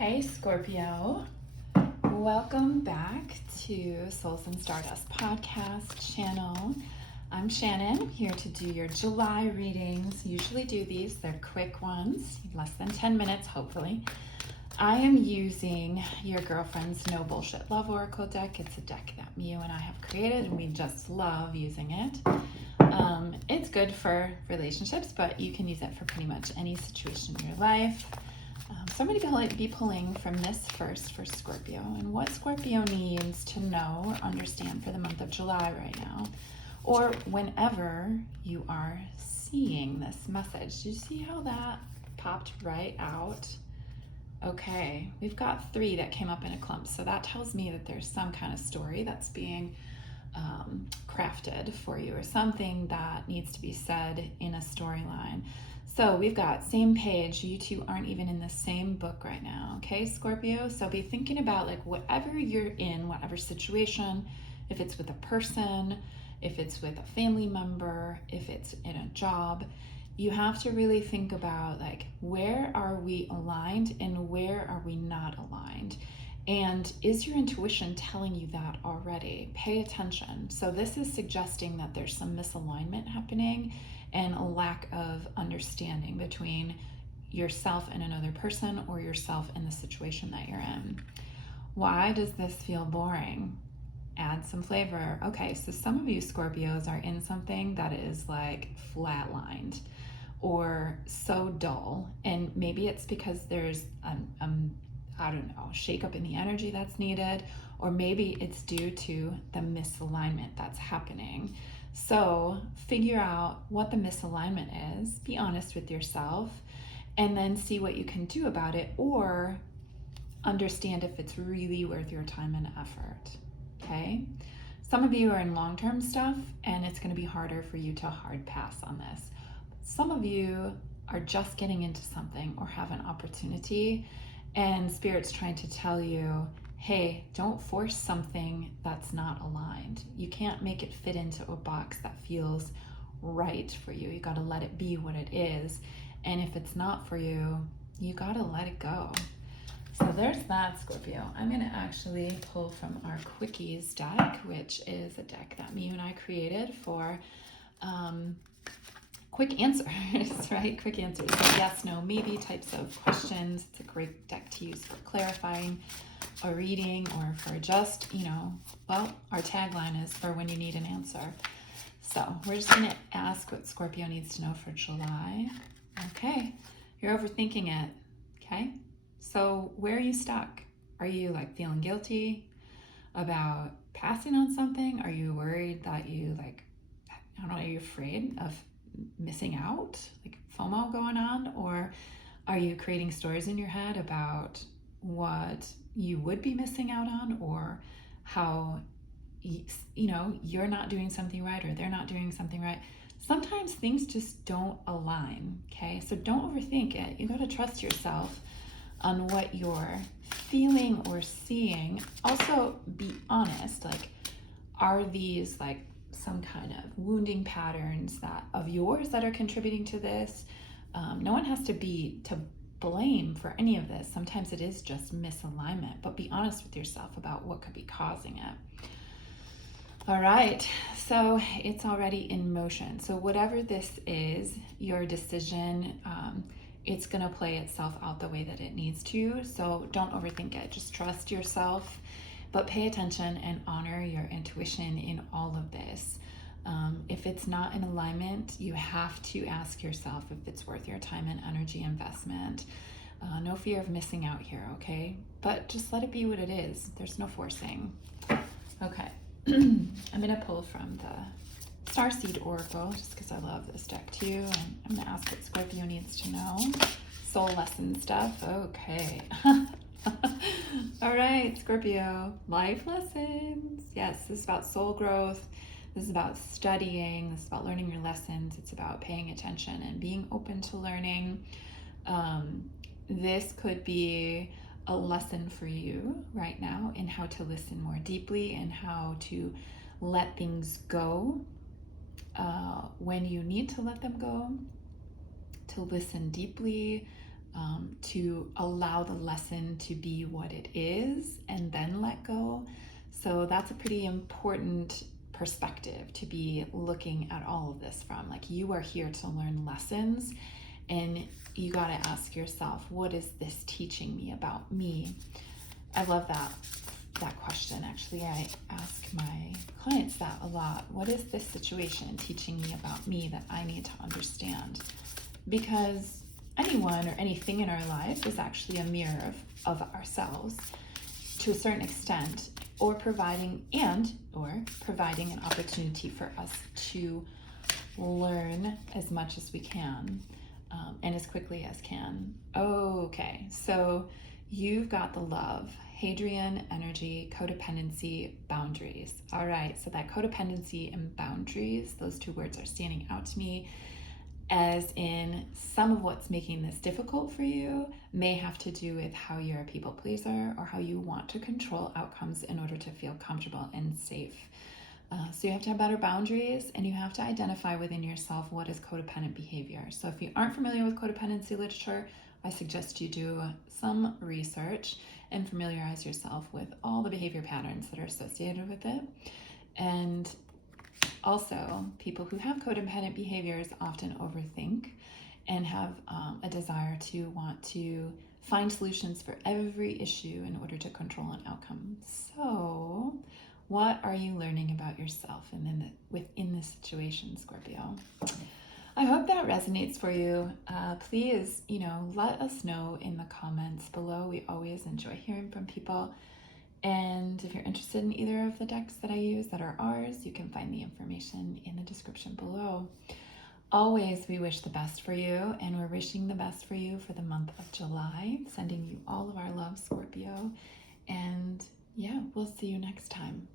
Hey Scorpio, welcome back to Souls and Stardust podcast channel. I'm Shannon, here to do your July readings. Usually do these, they're quick ones, less than 10 minutes hopefully. I am using your girlfriend's No Bullshit Love Oracle deck. It's a deck that Miu and I have created and we just love using it. It's good for relationships, but you can use it for pretty much any situation in your life. So I'm going to be pulling from this first for Scorpio and what Scorpio needs to know or understand for the month of July right now, or whenever you are seeing this message. Do you see how that popped right out? Okay, we've got 3 that came up in a clump, so that tells me that there's some kind of story that's being crafted for you, or something that needs to be said in a storyline. So we've got same page. You two aren't even in the same book right now, okay, Scorpio? So be thinking about like whatever you're in, whatever situation, if it's with a person, if it's with a family member, if it's in a job, you have to really think about like, where are we aligned and where are we not aligned? And is your intuition telling you that already? Pay attention. So this is suggesting that there's some misalignment happening and a lack of understanding between yourself and another person, or yourself and the situation that you're in. Why does this feel boring? Add some flavor. Okay, so some of you Scorpios are in something that is like flatlined or so dull, and maybe it's because there's I don't know, shake up in the energy that's needed, or maybe it's due to the misalignment that's happening. So figure out what the misalignment is, be honest with yourself, and then see what you can do about it, or understand if it's really worth your time and effort, okay? Some of you are in long-term stuff, and it's gonna be harder for you to hard pass on this. Some of you are just getting into something or have an opportunity, and Spirit's trying to tell you, hey, don't force something that's not aligned. You can't make it fit into a box that feels right for you. You got to let it be what it is. And if it's not for you, you got to let it go. So there's that, Scorpio. I'm going to actually pull from our Quickies deck, which is a deck that Miu and I created for quick answers, right? Quick answers, like yes, no, maybe types of questions. It's a great deck to use for clarifying a reading, or for just, well, our tagline is for when you need an answer. So we're just going to ask what Scorpio needs to know for July. Okay, you're overthinking it, okay? So where are you stuck? Are you like feeling guilty about passing on something? Are you worried that you I don't know, are you afraid of missing out, like FOMO going on? Or are you creating stories in your head about what you would be missing out on, or how you're not doing something right, or they're not doing something right? Sometimes things just don't align, okay? So don't overthink it. You got to trust yourself on what you're feeling or seeing. Also be honest, like, are these like some kind of wounding patterns that of yours that are contributing to this? No one has to be to blame for any of this. Sometimes it is just misalignment, but be honest with yourself about what could be causing it. All right, so it's already in motion. So whatever this is, your decision, it's gonna play itself out the way that it needs to. So don't overthink it. Just trust yourself, but pay attention and honor your intuition in all of this. If it's not in alignment, you have to ask yourself if it's worth your time and energy investment. No fear of missing out here, okay? But just let it be what it is. There's no forcing. Okay, I'm gonna pull from the Starseed Oracle just because I love this deck too. And I'm gonna ask what Scorpio needs to know. Soul lesson stuff, okay. All right, Scorpio, life lessons. Yes, this is about soul growth. This is about studying. This is about learning your lessons. It's about paying attention and being open to learning. This could be a lesson for you right now in how to listen more deeply and how to let things go when you need to let them go, to listen deeply, to allow the lesson to be what it is and then let go. So that's a pretty important perspective to be looking at all of this from. Like, you are here to learn lessons, and you got to ask yourself, what is this teaching me about me? I love that question. Actually, I ask my clients that a lot. What is this situation teaching me about me that I need to understand? Because anyone or anything in our life is actually a mirror of ourselves to a certain extent, or providing an opportunity for us to learn as much as we can, and as quickly as can. Okay, so you've got the love, Hadrian energy, codependency, boundaries. All right, so that codependency and boundaries, those two words are standing out to me, as in some of what's making this difficult for you may have to do with how you're a people pleaser or how you want to control outcomes in order to feel comfortable and safe. So you have to have better boundaries, and you have to identify within yourself what is codependent behavior. So if you aren't familiar with codependency literature, I suggest you do some research and familiarize yourself with all the behavior patterns that are associated with it. And also, people who have codependent behaviors often overthink and have a desire to want to find solutions for every issue in order to control an outcome. So, what are you learning about yourself within this situation, Scorpio? I hope that resonates for you. Please, let us know in the comments below. We always enjoy hearing from people. And if you're interested in either of the decks that I use that are ours, you can find the information in the description below. Always, we wish the best for you, and we're wishing the best for you for the month of July. Sending you all of our love, Scorpio. And yeah, we'll see you next time.